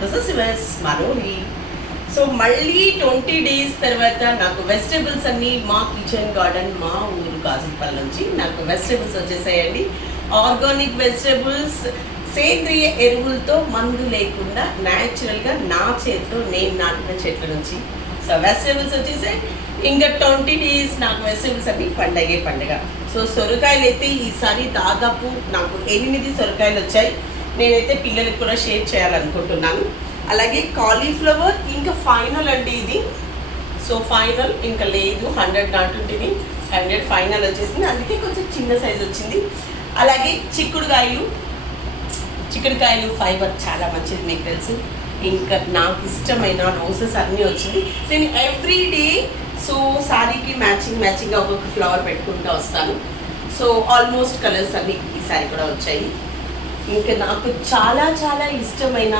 This is yours Maroni so మళ్ళీ twenty days తర్వాత నాకు వెజిటేబుల్స్ అన్నీ మా కిచెన్ గార్డెన్ మా ఊరు కాజుపల్లి నుంచి నాకు వెజిటేబుల్స్ వచ్చేసాయండి. ఆర్గానిక్ వెజిటేబుల్స్ సేంద్రియ ఎరువులతో మందు లేకుండా న్యాచురల్గా నా చేతితో నేను నాటిన చెట్ల నుంచి. సో వెజిటేబుల్స్ వచ్చేసే ఇంకా ట్వంటీ డేస్ నాకు వెజిటేబుల్స్ అన్ని పండగే పండగ. సో సొరకాయలు అయితే ఈసారి దాదాపు నాకు ఎనిమిది సొరకాయలు వచ్చాయి నేనైతే పిల్లలకు కూడా షేర్ చేయాలనుకుంటున్నాను. అలాగే కాలీఫ్లవర్ ఇంకా ఫైనల్ అండి ఇది. సో ఫైనల్ ఇంకా లేదు హండ్రెడ్ నాట్ ఉంటుంది హండ్రెడ్ ఫైనల్ వచ్చేసింది. అందుకే కొంచెం చిన్న సైజ్ వచ్చింది. అలాగే చిక్కుడుకాయలు. చిక్కుడుకాయలు ఫైబర్ చాలా మంచిది మీకు తెలుసు. ఇంకా నాకు ఇష్టమైన రోసెస్ అన్నీ వచ్చింది. నేను ఎవ్రీ డే సో శారీకి మ్యాచింగ్ మ్యాచింగ్గా ఒక్కొక్క ఫ్లవర్ పెట్టుకుంటూ వస్తాను. సో ఆల్మోస్ట్ కలర్స్ అన్నీ ఈ శారీ కూడా వచ్చాయి. ఇంకా నాకు చాలా చాలా ఇష్టమైన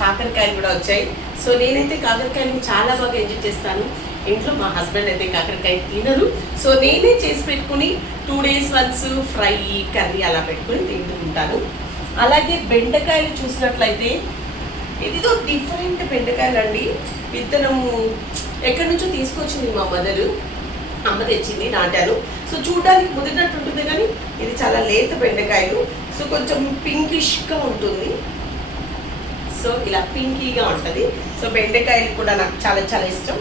కాకరకాయలు కూడా వచ్చాయి. సో నేనైతే కాకరకాయని చాలా బాగా ఎంజాయ్ చేస్తాను. ఇంట్లో మా హస్బెండ్ అయితే కాకరకాయ తినరు. సో నేనే చేసి పెట్టుకుని two days once fry curry అలా పెట్టుకుని తింటూ ఉంటాను. అలాగే బెండకాయలు చూసినట్లయితే ఇదిదో డిఫరెంట్ బెండకాయలు అండి విత్తనము ఎక్కడి నుంచో తీసుకొచ్చింది మా మదరు అమ్మ తెచ్చింది నాటాను. సో చూడడానికి ముదిరినట్టు ఉంటుంది కానీ ఇది చాలా లేత బెండకాయలు. సో కొంచెం పింకిష్గా ఉంటుంది. సో ఇలా పింకీగా ఉంటుంది. సో బెండకాయలు కూడా నాకు చాలా చాలా ఇష్టం.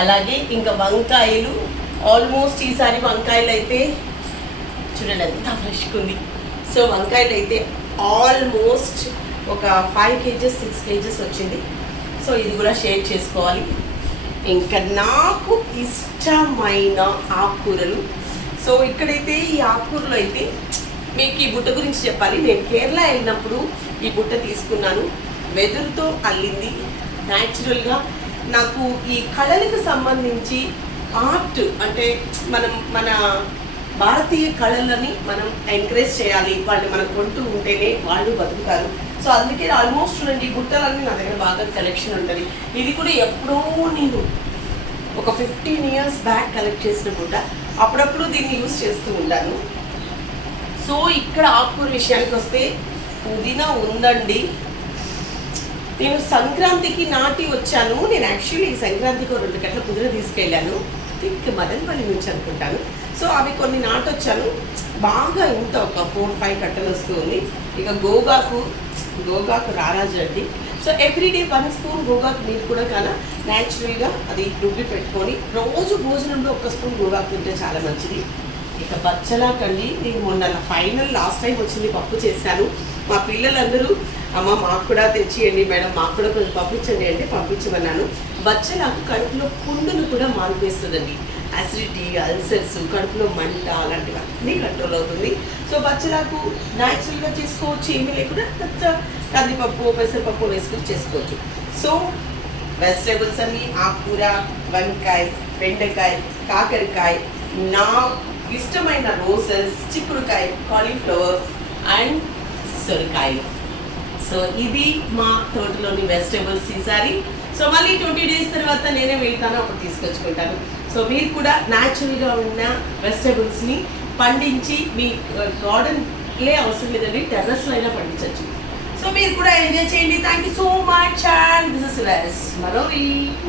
అలాగే ఇంకా వంకాయలు ఆల్మోస్ట్ ఈసారి వంకాయలు అయితే చూడండి ఎంత ఫ్రెష్గా ఉంది. సో వంకాయలు అయితే ఆల్మోస్ట్ ఒక ఫైవ్ కేజెస్ సిక్స్ కేజెస్ వచ్చింది. సో ఇది కూడా షేర్ చేసుకోవాలి. ఇంకా నాకు ఇష్టమైన ఆకుకూరలు. సో ఇక్కడైతే ఈ ఆకుకూరలు అయితే మీకు ఈ బుట్ట గురించి చెప్పాలి. నేను కేరళ వెళ్ళినప్పుడు ఈ బుట్ట తీసుకున్నాను. వెదురుతో అల్లింది. న్యాచురల్గా నాకు ఈ కళలకు సంబంధించి ఆర్ట్ అంటే మనం మన భారతీయ కళలని మనం ఎంకరేజ్ చేయాలి. వాళ్ళు మనం కొంటూ ఉంటేనే వాళ్ళు బతుకుతారు. సో అందుకే ఆల్మోస్ట్ చూడండి ఈ బుట్టలన్నీ నా దగ్గర బాగా కలెక్షన్ ఉంటుంది. ఇది కూడా ఎప్పుడో నేను ఒక ఫిఫ్టీన్ ఇయర్స్ బ్యాక్ కలెక్ట్ చేసిన బుట్ట. అప్పుడప్పుడు దీన్ని యూస్ చేస్తూ ఉంటాను సో ఇక్కడ ఆకుకూర విషయానికి వస్తే పుదీనా ఉందండి. నేను సంక్రాంతికి నాటి వచ్చాను. నేను యాక్చువల్లీ ఈ సంక్రాంతికి రెండు గంటల పుదీనా తీసుకెళ్ళాను. థింక్ మదనపల్లి నుంచి అనుకుంటాను. సో అవి కొన్ని నాటొచ్చాను బాగా ఇంత ఒక ఫోర్ ఫైవ్ కట్టలు వస్తుంది. ఇక గోగాకు గోగాకు రారాజు అండి. సో ఎవ్రీడే వన్ స్పూన్ గోగాకు నీరు కూడా కాన న్యాచురల్గా అది రుబ్బి పెట్టుకొని రోజు భోజనంలో ఒక స్పూన్ గోగాకు తింటే చాలా మంచిది. ఇక బచ్చలాకండి నేను మొన్న ఫైనల్ లాస్ట్ టైం వచ్చింది పప్పు చేశాను. మా పిల్లలందరూ అమ్మ మాకు కూడా తెచ్చియండి మేడం మాకు కూడా కొంచెం పంపించండి అంటే పంపించమన్నాను. బచ్చలాకు కడుపులో పుండును కూడా మానిపేస్తుందండి అసిడిటీ అల్సర్స్ కడుపులో మంట అలాంటివన్నీ కంట్రోల్ అవుతుంది. సో బచ్చలాకు న్యాచురల్గా చేసుకోవచ్చు ఏమీ లేకుండా పెద్ద కందిపప్పు పెసరపప్పు వేసుకొని చేసుకోవచ్చు. సో వెజిటేబుల్స్ అన్ని ఆకుకూర వంకాయ బెండకాయ కాకరకాయ నా ఇష్టమైన రోసెస్ చిక్కుడుకాయ కాలీఫ్లవర్ అండ్ సొరకాయ. సో ఇది మా తోటలోని వెజిటేబుల్స్ ఈసారి సో మళ్ళీ ట్వంటీ డేస్ తర్వాత నేనే వెళ్తాను అప్పుడు తీసుకొచ్చుకుంటాను. సో మీరు కూడా న్యాచురల్గా ఉన్న వెజిటేబుల్స్ని పండించి మీ గార్డెన్లే అవసరం లేదండి టెర్రస్లో అయినా పండించవచ్చు సో మీరు కూడా ఎంజాయ్ చేయండి. Thank you so much and this is Manori